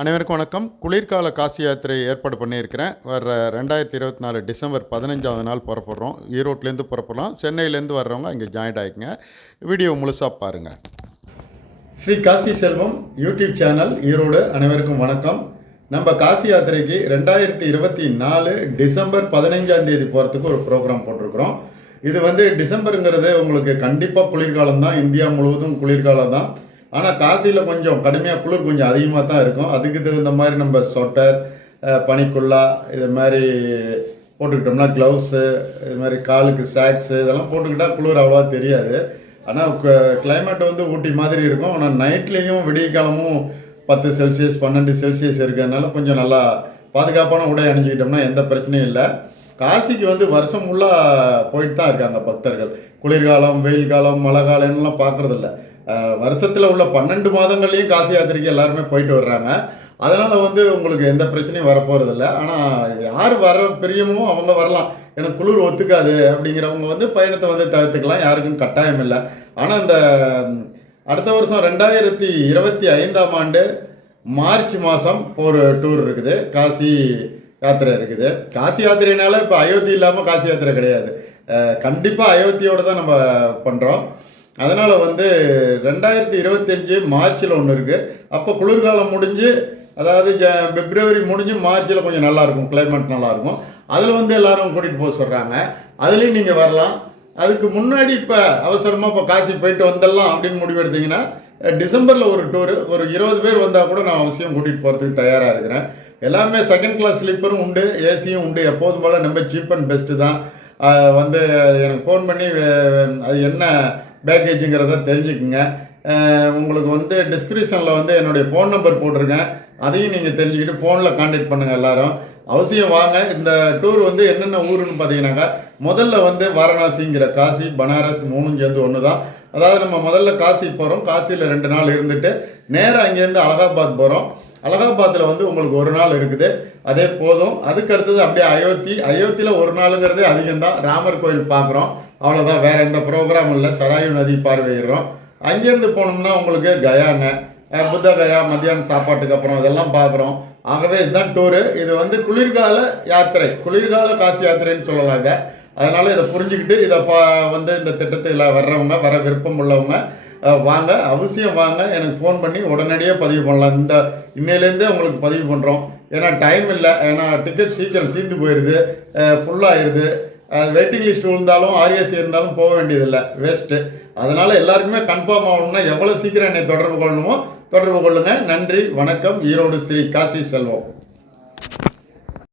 அனைவருக்கும் வணக்கம். குளிர்கால காசி யாத்திரை ஏற்பாடு பண்ணியிருக்கிறேன். வர ரெண்டாயிரத்தி இருபத்தி நாலு டிசம்பர் பதினஞ்சாவது நாள் புறப்படுறோம். ஈரோட்லேருந்து புறப்படலாம். சென்னையிலேருந்து வர்றவங்க இங்கே ஜாயின் ஆகிக்குங்க வீடியோ முழுசாக பாருங்கள் ஸ்ரீ காசி செல்வம் யூடியூப் சேனல் ஈரோடு அனைவருக்கும் வணக்கம். நம்ம காசி யாத்திரைக்கு ரெண்டாயிரத்தி இருபத்தி நாலு டிசம்பர் பதினைஞ்சாம் தேதி போகிறதுக்கு ஒரு ப்ரோக்ராம் போட்டிருக்கிறோம். இது வந்து டிசம்பருங்கிறது உங்களுக்கு கண்டிப்பாக குளிர்காலம் தான் இந்தியா முழுவதும் குளிர்காலம் தான் ஆனால் காசியில் கொஞ்சம் கடுமையாக குளிர் கொஞ்சம் அதிகமாக தான் இருக்கும். அதுக்கு தகுந்த மாதிரி நம்ம ஸ்வெட்டர் பனிக்குள்ளா இது மாதிரி போட்டுக்கிட்டோம்னா க்ளவுஸு இது மாதிரி காலுக்கு சாக்ஸு இதெல்லாம் போட்டுக்கிட்டால் குளிர் அவ்வளோவா தெரியாது. ஆனால் கிளைமேட் வந்து ஊட்டி மாதிரி இருக்கும். ஆனால் நைட்லேயும் விடிய காலமும் பத்து செல்சியஸ் பன்னெண்டு செல்சியஸ் இருக்கிறதுனால கொஞ்சம் நல்லா பாதுகாப்பான உடை அணிஞ்சிக்கிட்டோம்னா எந்த பிரச்சனையும் இல்லை. காசிக்கு வந்து வருஷம் ஃபுல்லாக போயிட்டு தான் இருக்காங்க பக்தர்கள். குளிர்காலம் வெயில் காலம் மழை காலம்லாம் பார்க்குறதில்ல வருஷத்தில் உள்ள பன்னெண்டு மாதங்கள்லேயும் காசி யாத்திரைக்கு எல்லாருமே போயிட்டு வர்றாங்க. அதனால் வந்து உங்களுக்கு எந்த பிரச்சனையும் வரப்போகிறதில்ல ஆனால் யார் வர பிரியமோ அவங்க வரலாம். எனக்கு குளிர் ஒத்துக்காது அப்படிங்கிறவங்க வந்து பயணத்தை வந்து தவிர்த்துக்கலாம். யாருக்கும் கட்டாயம் இல்லை. ஆனால் இந்த அடுத்த வருஷம் ரெண்டாயிரத்தி இருபத்தி ஐந்தாம் ஆண்டு மார்ச் மாதம் ஒரு டூர் இருக்குது. காசி யாத்திரை இருக்குது. காசி யாத்திரைனால இப்போ அயோத்தி இல்லாமல் காசி யாத்திரை கிடையாது. கண்டிப்பாக அயோத்தியோடு தான் நம்ம பண்ணுறோம் அதனால் வந்து ரெண்டாயிரத்தி இருபத்தஞ்சி மார்ச்சில் ஒன்று இருக்குது அப்போ குளிர்காலம் முடிஞ்சு அதாவது ஜ பிப்ரவரி முடிஞ்சு மார்ச்சில் கொஞ்சம் நல்லாயிருக்கும் கிளைமேட் நல்லாயிருக்கும் அதில் வந்து எல்லோரும் கூட்டிகிட்டு போக சொல்கிறாங்க அதுலேயும் நீங்கள் வரலாம். அதுக்கு முன்னாடி இப்போ அவசரமாக இப்போ காசி போயிட்டு வந்துடலாம் அப்படின்னு முடிவு எடுத்தீங்கன்னா டிசம்பரில் ஒரு டூரு ஒரு இருபது பேர் வந்தால் கூட நான் அவசியம் கூட்டிகிட்டு போகிறதுக்கு தயாராக இருக்கிறேன். எல்லாமே செகண்ட் கிளாஸ் ஸ்லீப்பரும் உண்டு ஏசியும் உண்டு. எப்போதும் போல் நம்ம சீப் அண்ட் பெஸ்ட்டு தான். வந்து எனக்கு ஃபோன் பண்ணி அது என்ன பேக்கேஜுங்கிறத தெரிஞ்சுக்குங்க. உங்களுக்கு வந்து டிஸ்கிரிப்ஷனில் வந்து என்னுடைய ஃபோன் நம்பர் போட்டிருக்கேன் அதையும் நீங்கள் தெரிஞ்சுக்கிட்டு ஃபோனில் காண்டாக்ட் பண்ணுங்கள் எல்லாரும். அவசியம் வாங்க. இந்த டூர் வந்து என்னென்ன ஊருன்னு பார்த்தீங்கன்னாக்கா முதல்ல வந்து வாரணாசிங்கிற காசி பனாரஸ் மூணும் சேர்ந்து ஒன்று தான் அதாவது நம்ம முதல்ல காசி போகிறோம் காசியில் ரெண்டு நாள் இருந்துட்டு நேராக அங்கேருந்து அலகாபாத் போகிறோம் அலகாபாத்தில் வந்து உங்களுக்கு ஒரு நாள் இருக்குது. அதே போதும். அதுக்கு அடுத்தது அப்படியே அயோத்தி. அயோத்தியில் ஒரு நாளுங்கிறதே அதிகம்தான். ராமர் கோயில் பார்க்குறோம் அவ்வளோதான் வேறு எந்த ப்ரோக்ராம் இல்லை. சராயு நதி பார்வையிடுறோம். அங்கேருந்து போனோம்னா உங்களுக்கு கயாங்க புத்த கயா மத்தியானம் சாப்பாட்டுக்கு அப்புறம் இதெல்லாம் பார்க்குறோம் ஆகவே இதுதான் டூரு இது வந்து குளிர்கால யாத்திரை. குளிர்கால காசி யாத்திரைன்னு சொல்லலாம் இதை. அதனால் இதை புரிஞ்சுக்கிட்டு இதை பா வந்து இந்த திட்டத்தில் வர்றவங்க வர விருப்பம் உள்ளவங்க வாங்க அவசியம் வாங்க. எனக்கு ஃபோன் பண்ணி உடனடியாக பதிவு பண்ணலாம். இந்த இன்னையிலேருந்தே உங்களுக்கு பதிவு பண்ணுறோம் ஏன்னா டைம் இல்லை. ஏன்னா டிக்கெட் சீக்கிரம் தீர்ந்து போயிடுது ஃபுல்லாகிடுது வெயிட்டிங் லிஸ்ட் இருந்தாலும் ஆர்எஸ்சி இருந்தாலும் போக வேண்டியதில்லை. வேஸ்ட்டு அதனால் எல்லாருக்குமே கன்ஃபார்ம் ஆகணும்னா எவ்வளோ சீக்கிரம் என்னை தொடர்பு கொள்ளணுமோ தொடர்பு கொள்ளுங்கள் நன்றி வணக்கம். ஈரோடு ஸ்ரீ காசி செல்வம்.